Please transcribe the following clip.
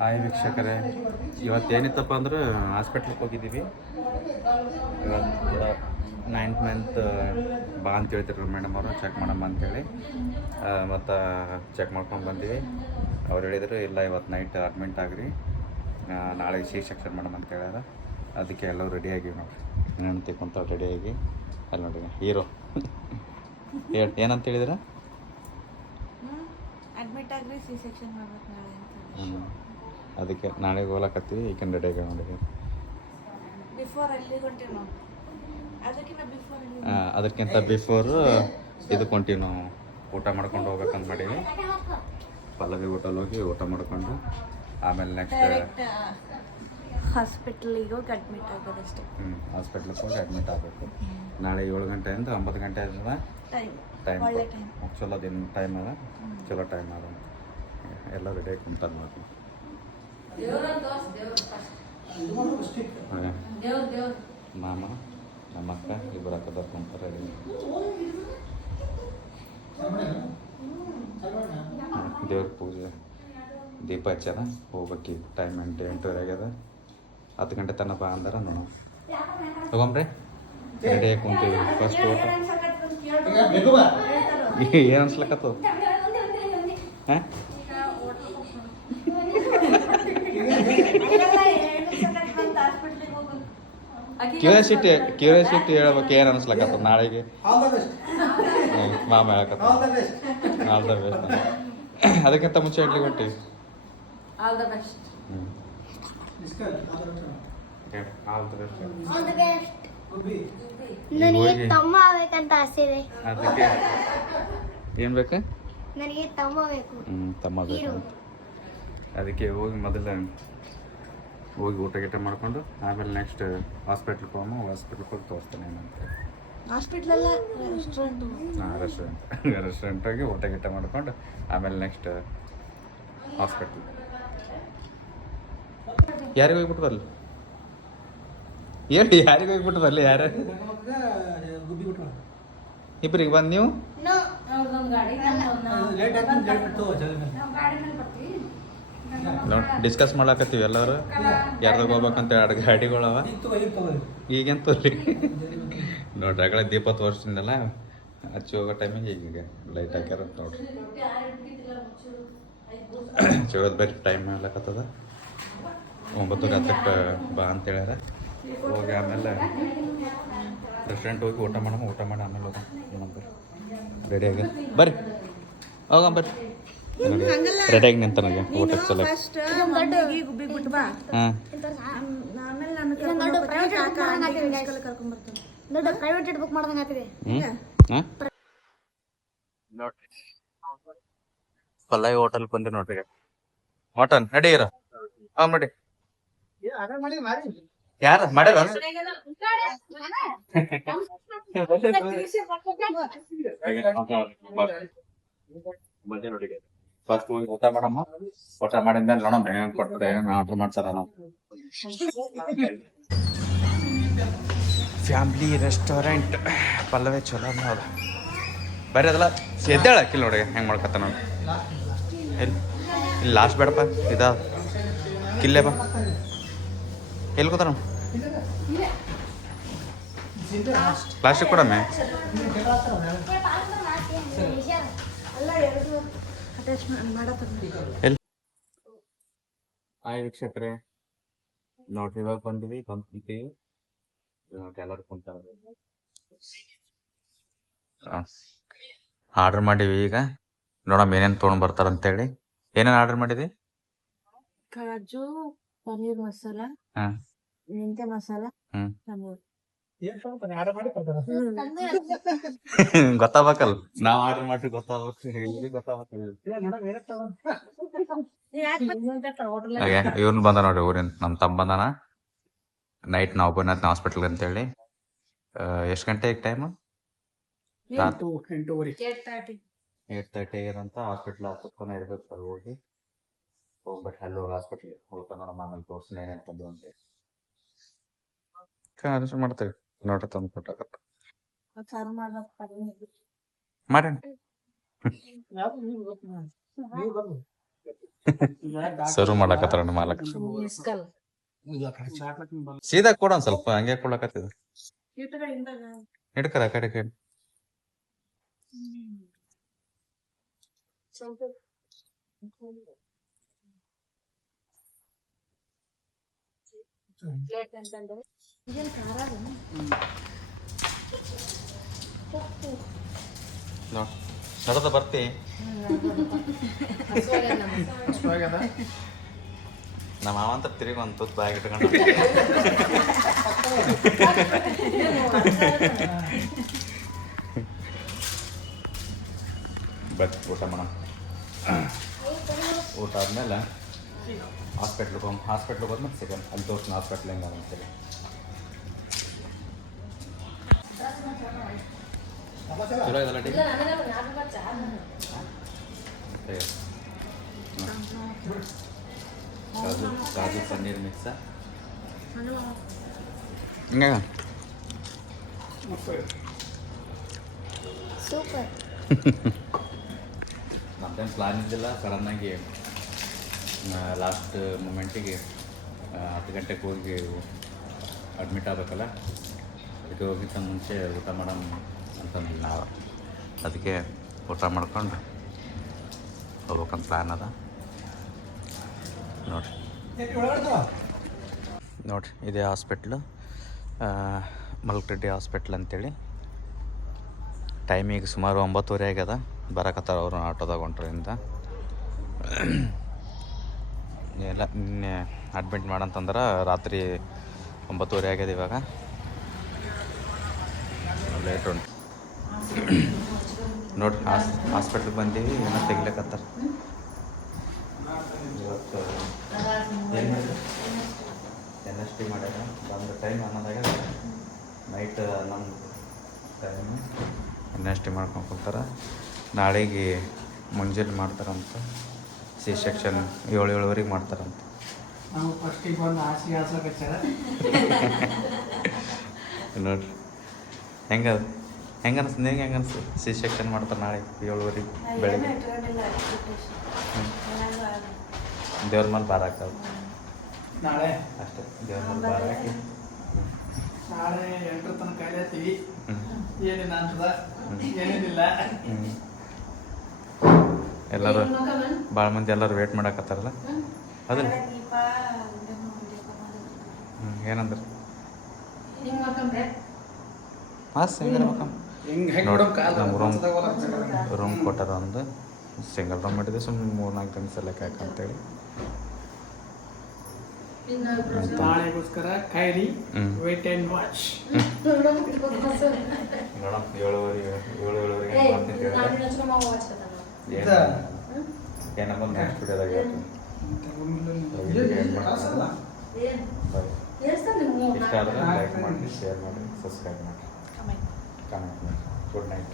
Hi ವೀಕ್ಷಕರೇ, ಇವತ್ತೇನಿತ್ತಪ್ಪ ಅಂದ್ರೆ ಹಾಸ್ಪಿಟ್ಲಿಗೆ ಹೋಗಿದ್ದೀವಿ. ಇವತ್ತು 9th ಮಂತ್ ಬಾ ಅಂತ ಹೇಳ್ತಿದ್ರು ಮೇಡಮ್ ಅವರು, ಚೆಕ್ ಮಾಡಮ್ಮ ಅಂತೇಳಿ. ಮತ್ತು ಚೆಕ್ ಮಾಡ್ಕೊಂಡು ಬಂದೀವಿ. ಅವ್ರು ಹೇಳಿದರು ಇಲ್ಲ ಇವತ್ತು ನೈಟ್ ಅಡ್ಮಿಂಟ್ ಆಗ್ರಿ, ನಾಳೆ C-section ಮೇಡಮ್ ಅಂತ ಹೇಳ್ಯಾರ. ಅದಕ್ಕೆ ಎಲ್ಲರೂ ರೆಡಿಯಾಗಿವಿ ನೋಡಿರಿ. ಹೆಣ್ತಿ ಕುಂತ ರೆಡಿಯಾಗಿ ಅಲ್ಲಿ ನೋಡ್ರಿ ಹೀರೋ ಏನಂತ ಹೇಳಿದ್ರ? ಅಡ್ಮಿಟ್ ಆಗ್ರಿ, C-section ಮಾಡ್ಬೇಕು ನಾಳೆ ಅಂತ. ಅದಕ್ಕೆ ನಾಳೆಗೆ ಹೋಗ್ಲಕತ್ತೀವಿ. ಈಗಿನ ರೆಡಿಯಾಗಿ ನೋಡಿರಿ. ಬಿಫೋರ್ ಅಲ್ಲಿ ಹೊಂಟೀವಿ ನಾವು. ಅದಕ್ಕಿಂತ ಬಿಫೋರ್ ಇದಕ್ಕೆ ಹೊಂಟೀವಿ ನಾವು. ಊಟ ಮಾಡ್ಕೊಂಡು ಹೋಗ್ಬೇಕಂತ ಮಾಡೀವಿ. ಪಲ್ಲವಿ ಹೋಟೆಲ್ ಹೋಗಿ ಊಟ ಮಾಡ್ಕೊಂಡು ಆಮೇಲೆ ನೆಕ್ಸ್ಟ್ ಹಾಸ್ಪಿಟ್ಲಿಗೆ ಹೋಗಿ ಅಡ್ಮಿಟ್ ಆಗೋದಷ್ಟೇ. ಹಾಸ್ಪಿಟ್ಲಿಗೆ ಹೋಗಿ ಅಡ್ಮಿಟ್ ಆಗಬೇಕು. ನಾಳೆ 7 ಗಂಟೆಯಿಂದ 9 ಗಂಟೆ ಅದ ಟೈಮ್. ಚಲೋ ದಿನ ಟೈಮ್ ಅದ, ಚಲೋ ಟೈಮ್ ಅದ. ಎಲ್ಲ ರೆಡಿಯಾಗಿ ಕುಂತಾರೆ ನೋಡಿ. ಮಾಮ ನಮ್ಮ ಅಕ್ಕ ಇಬ್ಬರು ಅಕ್ಕದ ಕುಂತಾರೆ ರೆಡಿ. ದೇವ್ರ ಪೂಜೆ ದೀಪ ಹಚ್ಚಾರ. ಹೋಗ್ಬೇಕು. ಟೈಮ್ 8 ಆಗ್ಯದ. 10 ಗಂಟೆ ತನಕ ಬಾ ಅಂದಾರ. ನೋಡೋಣ ತಗೊಂಬ್ರಿ. ರೆಡಿಯಾಗಿ ಕುಂತೀವಿ. ಫಸ್ಟ್ ಊಟ ಏನು ಅನ್ಸ್ಲಕ್ಕತ್ತದ? ಹಾಂ ಕ್ಯೂರಿಯಾಸಿಟಿ ಹೇಳ್ಬೇಕು. ಏನು ಅನ್ಸ್ಲಕ್ಕತ್ತದ ನಾಳೆಗೆ? ಮಾಮ ಹೇಳಕತ್ತ ಆಲ್ ದ ಬೆಸ್ಟ್. ಅದಕ್ಕಿಂತ ಮುಂಚೆ ಇಡ್ಲಿ ಹೊಂಟೀವಿ. All the best. ನನಗೆ ತಮ್ಮ ಆಗ್ಬೇಕಂತ ಆಸೆ ಇದೆ. ಅದಕ್ಕೆ ಏನು ಬೇಕು? ನನಗೆ ತಮ್ಮ ಬೇಕು. ತಮ್ಮ ಬೇಕು. ಅದಕ್ಕೆ ಹೋಗಿ ಮೊದಲು ಹೋಗಿ ಊಟ ಗೀಟ ಮಾಡ್ಕೊಂಡು ಆಮೇಲೆ ನೆಕ್ಸ್ಟ್ ಹಾಸ್ಪಿಟ್ಲಿಗೆ ಹೋಗಿ ತೋರಿಸ್ತಾನೆ ಏನಂತ. ಹಾಸ್ಪಿಟ್ಲಲ್ಲ ರೆಸ್ಟೋರೆಂಟ್. ರೆಸ್ಟೋರೆಂಟ್ ಹೋಗಿ ಊಟ ಗೀಟ ಮಾಡ್ಕೊಂಡು ಆಮೇಲೆ ನೆಕ್ಸ್ಟ್ ಹಾಸ್ಪಿಟ್ಲ್. ಯಾರಿಗೆ ಹೋಗ್ಬಿಟ್ಟು ಬರ್ಲಿ? ಹೇಳಿ ಯಾರಿಗೆ ಹೋಗ್ಬಿಟ್ಟು ಬರ್ಲಿ? ಯಾರು ಇಬ್ಬರಿಗೆ ಬಂದು ನೀವು ನೋಡಿ ಡಿಸ್ಕಸ್ ಮಾಡ್ಲಾಕತ್ತೀವಿ ಎಲ್ಲರೂ. ಯಾರ್ದಾಗ ಹೋಗ್ಬೇಕಂತ 2 ಗಾಡಿಗಳವ. ಈಗೇನು ತೋರಿ ನೋಡ್ರಿ, ಆಗಲೇ ದೀಪ ತೋರಿಸ್ತೀನಲ್ಲ, ಹಚ್ಚಿ ಹೋಗೋ ಟೈಮಿಗೆ ಈಗ ಲೈಟ್ ಹಾಕ್ಯಾರ ನೋಡ್ರಿ. ಚೋದ್ ಬರೀ ಟೈಮ್ ಆಗ್ಲಕತ್ತದ. 9:10 ಬಾ ಅಂತ ಹೇಳ್ಯಾರ. ಹೋಗಿ ಆಮೇಲೆ ರೆಸ್ಟೋರೆಂಟ್ ಹೋಗಿ ಊಟ ಮಾಡಿ ಆಮೇಲೆ ಹೋಗೋಣ. ಏನಂತಾರೆ ರೆಡಿಯಾಗಿ ಬರ್ರಿ, ಹೋಗಂ ಬರ್ರಿ. ರೆಡಿಯಾಗಿ ನಿಂತ ನನಗೆ ಊಟಕ್ಕೆ ಸಲ. ಹಾಂ ಪ್ರೈವೇಟ್ ಬುಕ್ ಮಾಡ್ದಂಗೆ ಆಗ್ತಿದೆ. ನೋಡ್ರಿ ಪಲ್ಲವಿ ಹೋಟೆಲ್ ಬಂದೆ ನೋಡ್ರಿ. ಹೋಟೆಲ್ ನಡಿ ಇರ ಮಾಡಿ ಯಾರ ಮಾಡ್ಯಾರ? ಫಸ್ಟ್ ಹೋಗಿ ಊಟ ಮಾಡಮ್ಮ. ಊಟ ಮಾಡಿದ್ಮೇಲೆ ನೋಡಮ್ಮ ಏನೇನು ಕೊಡ್ತಾರೆ, ಏನೇನು ಆರ್ಡರ್ ಮಾಡ್ತಾರ. ನಾವು ಫ್ಯಾಮಿಲಿ ರೆಸ್ಟೋರೆಂಟ್ ಪಲ್ಲವಿ ಚಲೋ ಅದ. ಬರೀ ಅದಲ್ಲ ಎದ್ದೇಳ ಕಿಲ್ ನೋಡಿ ಹೆಂಗೆ ಮಾಡ್ಕೊತ ನೋಡಿ. ಇಲ್ಲಿ ಲಾಸ್ಟ್ ಬೇಡಪ್ಪ, ಇದ ಕಿಲ್ಲೆ ಬಾ. ಎಲ್ಲಿ ಕೂತಾರ? ಪ್ಲಾಸ್ಟಿಕ್ ಕೊಡಮ್ಮೆ. ಹಾಯ್ ವೀಕ್ಷಕರೇ, ನೋಡ್ರಿ ಇವಾಗ ಬಂದ್ವಿ. ಕುಂತೀವಿ ಎಲ್ಲರೂ ಕುಂತಾರೆ. ಆರ್ಡರ್ ಮಾಡೀವಿ. ಈಗ ನೋಡಮ್ಮ ಏನೇನು ತೊಗೊಂಡ್ ಬರ್ತಾರಂತೇಳಿ. ಏನೇನು ಆರ್ಡರ್ ಮಾಡಿದಿ? ಕಾಜು ಪನ್ನೀರ್ ಮಸಾಲ, ಮೆಂತ್ಯ ಮಸಾಲ, ಗೊತ್ತಾಗಬೇಕಲ್ಲ, ನಾವ್ ಆರ್ಡರ್ ಮಾಡ್ರಿ ಗೊತ್ತಾಗಬೇಕು. ಇವ್ನು ಬಂದ ನೋಡ್ರಿ ಊರಿನ ನಮ್ಮ ತಮ್ಮ ಬಂದಾನ. ನೈಟ್ ನಾವು ಬಂದ ಹಾಸ್ಪಿಟಲ್ ಅಂತೇಳಿ. ಎಷ್ಟು ಗಂಟೆಗೆ ಟೈಮು? 8:30 ಅಂತ. ಹಾಸ್ಪಿಟ್ಲ್ ಹತ್ತನ ಇರ್ಬೇಕು ಸರ್. ಹೋಗ್ಬಿಟ್ಟು ಅಲ್ಲಿ ಹೋಗಿ ಹಾಸ್ಪಿಟ್ಲಿಗೆ ಹೋಗ್ತಾ ನೋಡಮ್ಮ. ಆಮೇಲೆ ತೋರ್ಸಿನ ಏನೇನು ಅಂತ ಮಾಡ್ತೇವೆ ನೋಡ್ರಿ. ತಂದು ಕೊಟ್ಟಾಗತ್ತ ಮಾಡಿ ಸರ್ವ್ ಮಾಡಕತ್ತಾರ ಮಾಲಕ್. ಮಿಸ್ಕಲ್ ಸೀದಾ ಕೊಡ ಒಂದ್ ಸ್ವಲ್ಪ ಹಂಗೆ ಕೊಡಕತ್ತಿದ. ಹಿಡ್ಕರ ಆ ಕಡೆ ಕಡೆ. ನೋಡ್ ನಡದ ಬರ್ತಿ. ನಮ್ಮ ಮಾವ ಅಂತ ತಿರುಗಿ ಒಂದು ತುತ್ತು ಬಾಯಿಗೆ ಇಟ್ಕೊಂಡು ಬಟ್ ಊಟ ಮಾಡೋಣ. ಊಟ ಆದ್ಮೇಲೆ ಹಾಸ್ಪಿಟ್ಲಿಗೆ ಹೋದ್ಮೇಲೆ ಸಿಗೋಣ. ಅಲ್ಲಿ ತೋರಿಸ್ತೀನಿ ಹಾಸ್ಪಿಟ್ಲ್ ಹೆಂಗ ಅಂತೇಳಿ. ಚಲೋ ಇದಲ್ಲ ಟಿ ಕಾಜು ಪನ್ನೀರ್ ಮಿಕ್ಸ ಹಿಂಗ ಸೂಪರ್. ನಮ್ದೇನು ಪ್ಲಾನ್ ಇದ್ದಿಲ್ಲ. ಸಡನ್ನಾಗಿ ಲಾಸ್ಟ್ ಮೂಮೆಂಟಿಗೆ 10 ಗಂಟೆಗೆ ಹೋಗಿ ಅಡ್ಮಿಟ್ ಆಗಬೇಕಲ್ಲ, ಅದಕ್ಕೆ ಹೋಗಿದ್ದ ಮುಂಚೆ ಊಟ ಮಾಡೋಣ ಅಂತಂದಿಲ್ಲ ನಾವು. ಅದಕ್ಕೆ ಊಟ ಮಾಡ್ಕೊಂಡು ಹೋಗ್ಬೇಕಂತ ಪ್ಲ್ಯಾನ್ ಅದ. ನೋಡ್ರಿ ಇದೇ ಹಾಸ್ಪಿಟ್ಲು, ಮಲ್ಕರೆಡ್ಡಿ ಹಾಸ್ಪಿಟ್ಲ್ ಅಂತೇಳಿ. ಟೈಮಿಗೆ ಸುಮಾರು 9:30 ಆಗ್ಯದ. ಬರಕತ್ತಾರ ಅವರು ಆಟೋದಾಗ ಹೊಂಟ್ರಿಂದ. ಎಲ್ಲ ನಿನ್ನೆ ಅಡ್ಮಿಟ್ ಮಾಡಂತಂದ್ರೆ ರಾತ್ರಿ 9:30 ಆಗ್ಯದ. ಇವಾಗ ಲೇಟ್ ಉಂಟು ನೋಡ್ರಿ. ಹಾಸ್ಪಿಟ್ಲಿಗೆ ಬಂದೀವಿ, ಏನೋ ತೆಗಿಲಕತ್ತಾರ ಇವತ್ತು. ಏನು NST ಮಾಡ್ಯಾರ. ಬಂದು ಟೈಮ್ 11 ನೈಟ್ 11 ಟೈಮು NST ಮಾಡ್ಕೊಂಡು ಕೊಡ್ತಾರ. ನಾಳೆಗೆ ಮುಂಜಾನೆ ಮಾಡ್ತಾರಂತ. ಸಿ ಸೆಕ್ಷನ್ 7-7:30 ಮಾಡ್ತಾರಂತ. ನಾವು ಫಸ್ಟಿಗೆ ಬಂದು ಹಾಸಿಗೆ ಹಾಸ್ಲಕಚ್ಚಾರ. ನೋಡ್ರಿ ಹೆಂಗೆ ಅನಿಸ್ತದೆ, ಹೆಂಗೆ ಅನಿಸ್ತದೆ? ಸಿ ಸೆಕ್ಷನ್ ಮಾಡ್ತಾರೆ ನಾಳೆ 7:30 ಬೆಳಗ್ಗೆ. ದೇವ್ರ ಮೇಲೆ ಭಾರ ಹಾಕೋದು ನಾಳೆ ಅಷ್ಟೇ. ದೇವ್ರ ಮೇಲೆ ಭಾರ ಹಾಕಿ ನಾಳೆ 8 ತನಕ ಕಾಯ್ಲತ್ತೀವಿ. ಏನಿಲ್ಲ ಅಂತದ, ಏನೇನಿಲ್ಲ. ಎಲ್ಲರೂ ಭಾಳ ಮಂದಿ ಎಲ್ಲರೂ ವೇಟ್ ಮಾಡಕತ್ತಾರಲ್ಲ ಅದಲ್ಲ. ಏನಂದ್ರೆ ಹಾಂ ಸಿಂಗಲ್ ನೋಡಿ. ನಮ್ಮ ರೂಮ್ ಕೊಟ್ಟಾರ. ಒಂದು ಸಿಂಗಲ್ ರೂಮ್ ಇಟ್ಟಿದೆ. ಸುಮ್ಮನೆ 3-4 ದಿನ ಸಲಕ್ಕೆ ಯಾಕಂತೇಳಿ ನಾಳೆಗೋಸ್ಕರ ಕಾಯಿರಿ. Wait and watch. ನೋಡೋಣ. 7:30 ಏನಮ್ಮ ನೆಕ್ಸ್ಟ್ ವಿಡಿಯೋದಾಗ ಹೇಳ್ತೀನಿ. ಇಷ್ಟ ಆದರೆ ಲೈಕ್ ಮಾಡಿ, ಶೇರ್ ಮಾಡಿ, ಸಬ್ಸ್ಕ್ರೈಬ್ ಮಾಡಿ, ಕಮೆಂಟ್ ಮಾಡಿ. Good night.